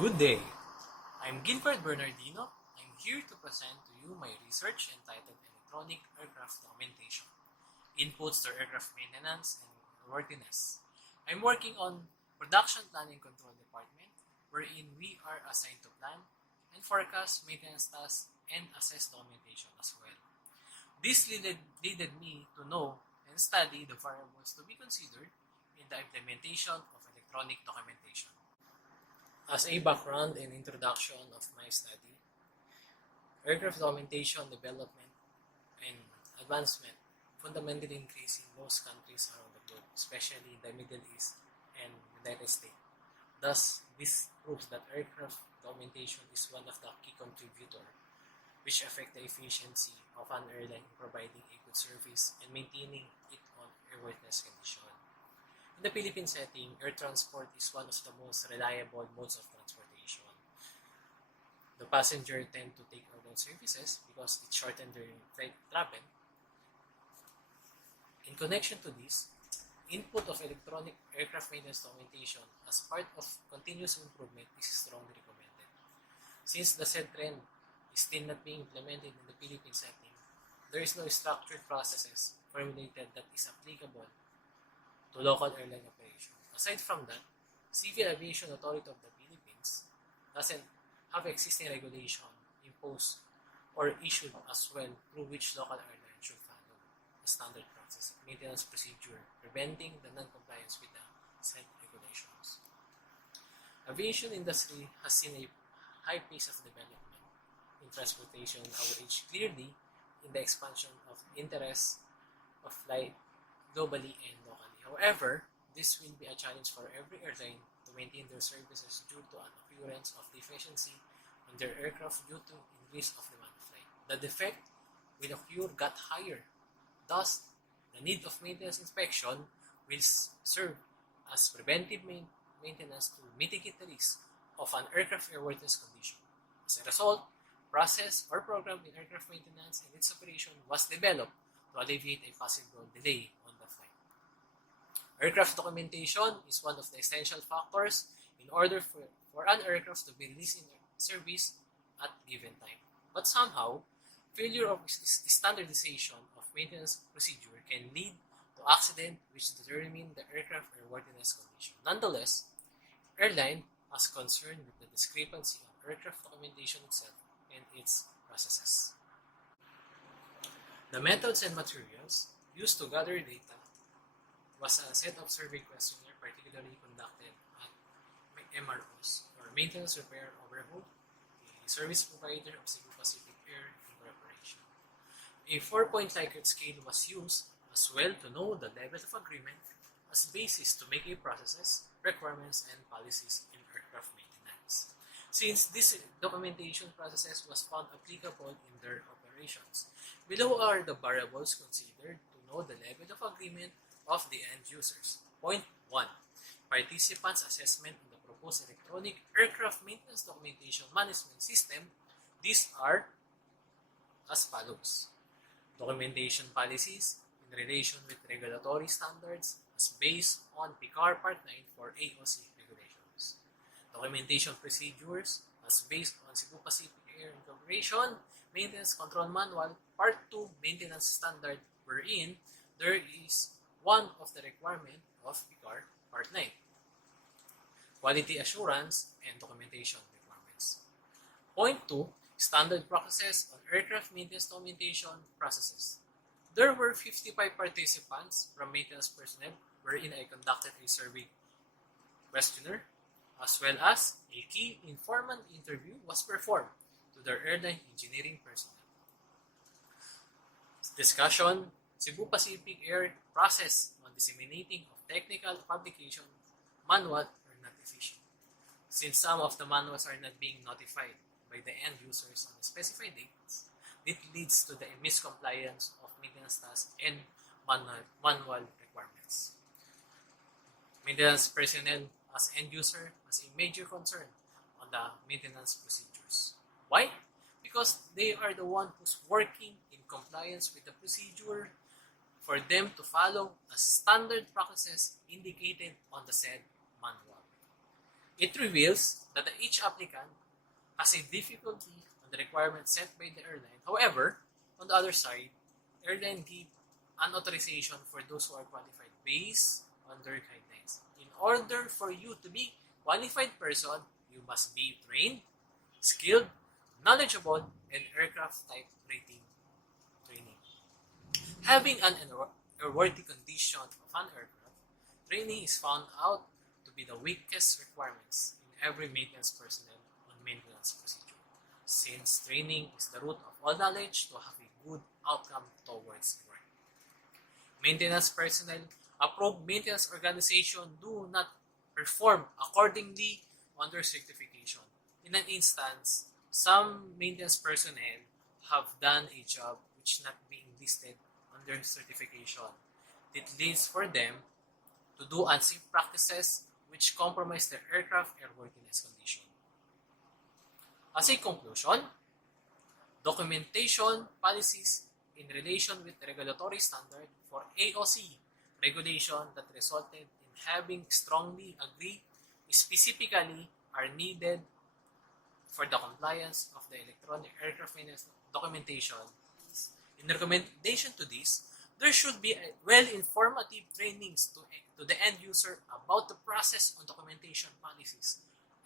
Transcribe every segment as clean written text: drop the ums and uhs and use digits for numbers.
Good day. I'm Gilbert Bernardino. I'm here to present to you my research entitled Electronic Aircraft Documentation, Inputs to Aircraft Maintenance and Airworthiness. I'm working on Production Planning Control Department, wherein we are assigned to plan and forecast maintenance tasks and assess documentation as well. This leaded me to know and study the variables to be considered in the implementation of electronic documentation. As a background and introduction of my study, aircraft documentation development and advancement fundamentally increased in most countries around the globe, especially in the Middle East and United States. Thus, this proves that aircraft documentation is one of the key contributors which affect the efficiency of an airline in providing a good service and maintaining it on airworthiness condition. In the Philippine setting, air transport is one of the most reliable modes of transportation. The passenger tend to take urban services because it shortens their flight travel. In connection to this, input of electronic aircraft maintenance documentation as part of continuous improvement is strongly recommended. Since the said trend is still not being implemented in the Philippine setting, there is no structured processes formulated that is applicable to local airline operation. Aside from that, Civil Aviation Authority of the Philippines doesn't have existing regulation imposed or issued as well through which local airlines should follow a standard process maintenance procedure, preventing the non-compliance with the said regulations. Aviation industry has seen a high pace of development in transportation our age, clearly in the expansion of interest of flight globally and locally. However, this will be a challenge for every airline to maintain their services due to an occurrence of deficiency on their aircraft due to increase of demand of flight. The defect will occur got higher. Thus, the need of maintenance inspection will serve as preventive maintenance to mitigate the risk of an aircraft airworthiness condition. As a result, process or program in aircraft maintenance and its operation was developed to alleviate a possible delay on the flight. Aircraft documentation is one of the essential factors in order for an aircraft to be released in service at given time. But somehow, failure of standardization of maintenance procedure can lead to accident which determine the aircraft airworthiness condition. Nonetheless, airline is concerned with the discrepancy of aircraft documentation itself and its processes. The methods and materials used to gather data was a set of survey questionnaire particularly conducted at MROs, or Maintenance Repair Overhaul, a service provider of Cebu Pacific Air Incorporation. A 4-point Likert scale was used as well to know the level of agreement as basis to make a processes, requirements, and policies in aircraft maintenance. Since this documentation processes was found applicable in their operations, below are the variables considered to know the level of agreement of the end users. Point 1. Participants' assessment on the proposed electronic aircraft maintenance documentation management system. These are as follows. Documentation policies in relation with regulatory standards as based on PCAR Part 9 for AOC regulations. Documentation procedures as based on Cebu Pacific Air Incorporation Maintenance Control Manual Part 2 Maintenance Standard, wherein there is one of the requirement of PCAR Part 9. Quality assurance and documentation requirements. Point 2. Standard practices on aircraft maintenance documentation processes. There were 55 participants from maintenance personnel, wherein I conducted a survey questionnaire, as well as a key informant interview was performed to the airline engineering personnel. Discussion: Cebu Pacific Air process on disseminating of technical publication manual are not efficient. Since some of the manuals are not being notified by the end users on the specified dates, it leads to the miscompliance of maintenance tasks and manual requirements. Maintenance personnel as end user has a major concern on the maintenance procedures. Why? Because they are the one who's working in compliance with the procedure for them to follow as standard practices indicated on the said manual. It reveals that each applicant has a difficulty on the requirements set by the airline. However, on the other side, airline give an authorization for those who are qualified based on their guidelines. In order for you to be qualified person, you must be trained, skilled, knowledgeable, and aircraft type rating training. Having an airworthy condition of an aircraft, training is found out to be the weakest requirements in every maintenance personnel on maintenance procedure, since training is the root of all knowledge to have a good outcome towards work. Maintenance personnel, approved maintenance organization do not perform accordingly on their certification. In an instance, some maintenance personnel have done a job which not being listed on their certification. It leads for them to do unsafe practices which compromise their aircraft airworthiness condition. As a conclusion, documentation policies in relation with the regulatory standard for AOC regulation that resulted in having strongly agreed specifically are needed for the compliance of the electronic aircraft maintenance documentation. In recommendation to this, there should be well-informative trainings to the end user about the process on documentation policies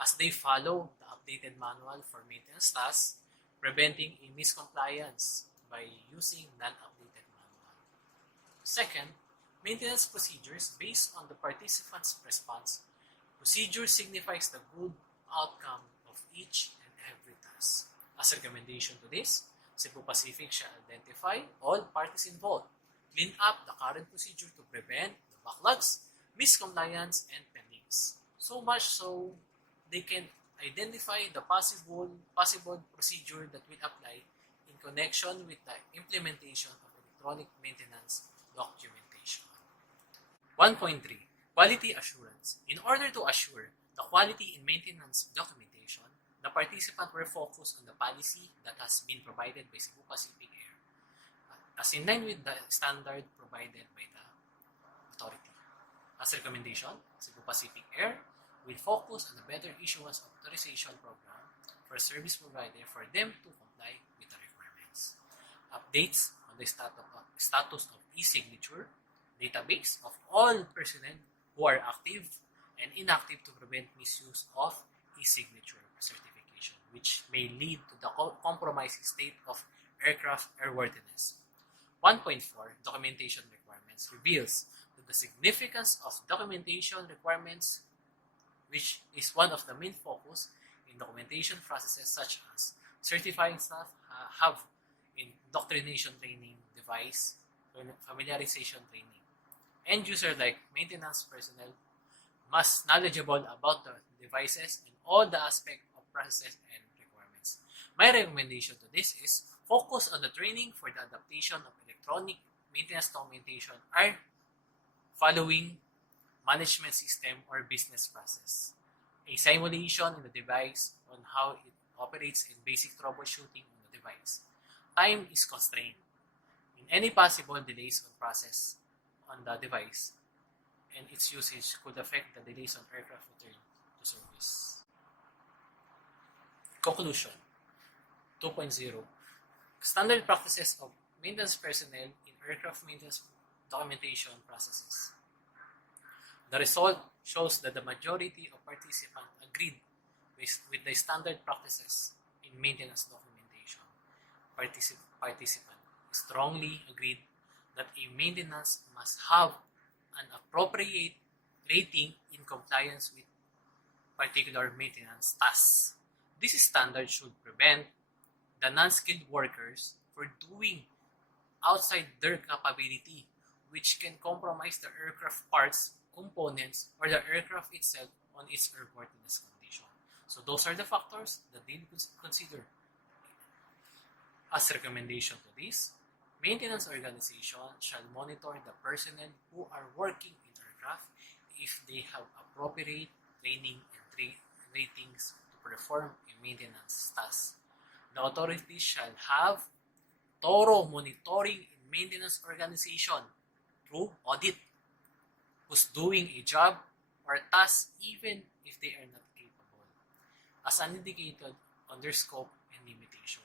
as they follow the updated manual for maintenance tasks, preventing a miscompliance by using non-updated manual. Second, maintenance procedures based on the participant's response. Procedure signifies the good outcome of each and every task. As a recommendation to this, Cebu Pacific shall identify all parties involved, clean up the current procedure to prevent the backlogs, miscompliance, and pendings. So much so, they can identify the possible procedure that will apply in connection with the implementation of electronic maintenance documentation. 1.3. Quality assurance. In order to assure the quality in maintenance documentation, the participants were focused on the policy that has been provided by Cebu Pacific Air, as in line with the standard provided by the authority. As a recommendation, Cebu Pacific Air will focus on the better issuance authorization program for service provider for them to comply with the requirements. Updates on the status of e-signature database of all personnel who are active and inactive to prevent misuse of e-signature certification, which may lead to the compromising state of aircraft airworthiness. 1.4. Documentation requirements reveals that the significance of documentation requirements, which is one of the main focus in documentation processes such as certifying staff have indoctrination training, device familiarization training. End user like maintenance personnel must knowledgeable about the devices and all the aspects of processes and requirements. My recommendation to this is focus on the training for the adaptation of electronic maintenance documentation are following management system or business process. A simulation in the device on how it operates and basic troubleshooting on the device. Time is constrained. In any possible delays on process on the device and its usage could affect the delays on aircraft return to service. Conclusion 2.0. Standard practices of maintenance personnel in aircraft maintenance documentation processes. The result shows that the majority of participants agreed with the standard practices in maintenance documentation. Participants strongly agreed that a maintenance must have an appropriate rating in compliance with particular maintenance tasks. This standard should prevent the non-skilled workers from doing outside their capability, which can compromise the aircraft parts, components, or the aircraft itself on its airworthiness condition. So those are the factors that they consider. As recommendation to this, maintenance organization shall monitor the personnel who are working in aircraft if they have appropriate training and ratings to perform a maintenance task. The authorities shall have thorough monitoring in maintenance organization through audit who's doing a job or task even if they are not capable. as indicated on their scope and limitation.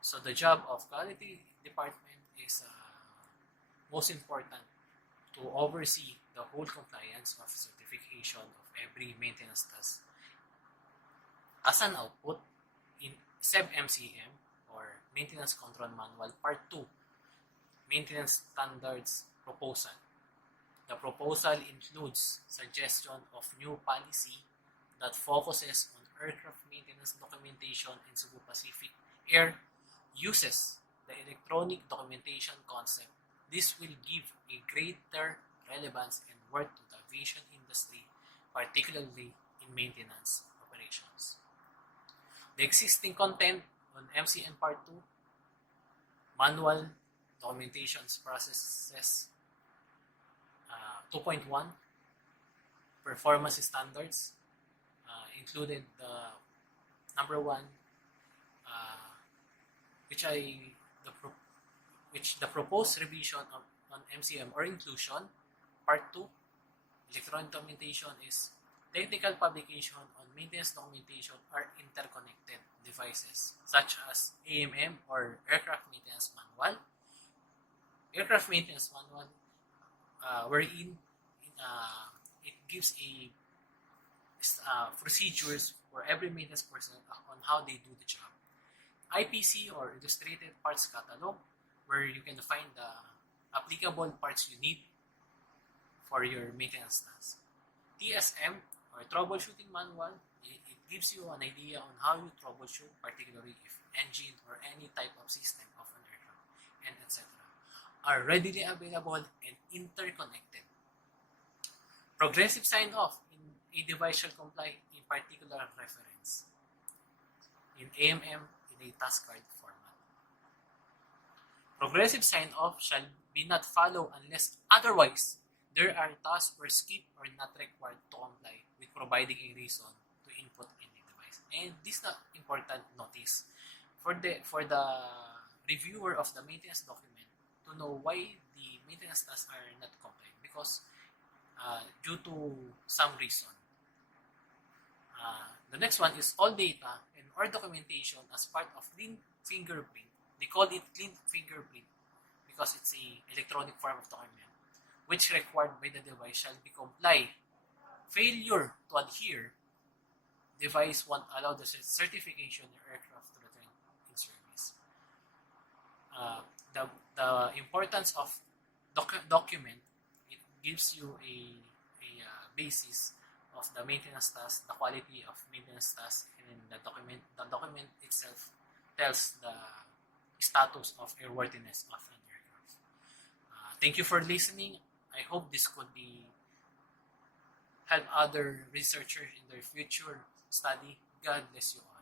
So the job of quality department is most important to oversee the whole compliance of certification of every maintenance task. As an output, in SEB-MCM or Maintenance Control Manual Part 2, Maintenance Standards Proposal. The proposal includes suggestion of new policy that focuses on aircraft maintenance documentation in Cebu Pacific Air uses the electronic documentation concept. This will give a greater relevance and worth to the aviation industry, particularly in maintenance operations. The existing content on MCM Part 2, Manual Documentations Processes 2.1, Performance Standards, included the number 1, which the proposed revision on MCM or inclusion. Part 2, electronic documentation is technical publication on maintenance documentation are interconnected devices such as AMM or Aircraft Maintenance Manual. Aircraft Maintenance Manual wherein it gives a procedures for every maintenance person on how they do the job. IPC or Illustrated Parts Catalog, where you can find the applicable parts you need for your maintenance task. TSM or Troubleshooting Manual, it gives you an idea on how you troubleshoot, particularly if engine or any type of system of an aircraft, and etc. are readily available and interconnected. Progressive sign-off in a device shall comply in particular reference. In AMM, in a task card format. Progressive sign-off shall be not followed unless otherwise there are tasks or skip or not required to comply with providing a reason to input in the device. And this is the important notice for the reviewer of the maintenance document to know why the maintenance tasks are not compliant, because due to some reason. The next one is all data and or documentation as part of clean fingerprint. They call it clean fingerprint because it's a electronic form of document which required by the device shall be complied. Failure to adhere, device won't allow the certification of aircraft to return in service. The importance of document, it gives you a basis of the maintenance task, the quality of maintenance task, and the document itself tells the status of airworthiness of an aircraft. Thank you for listening. I hope this could be help other researchers in their future study. God bless you all.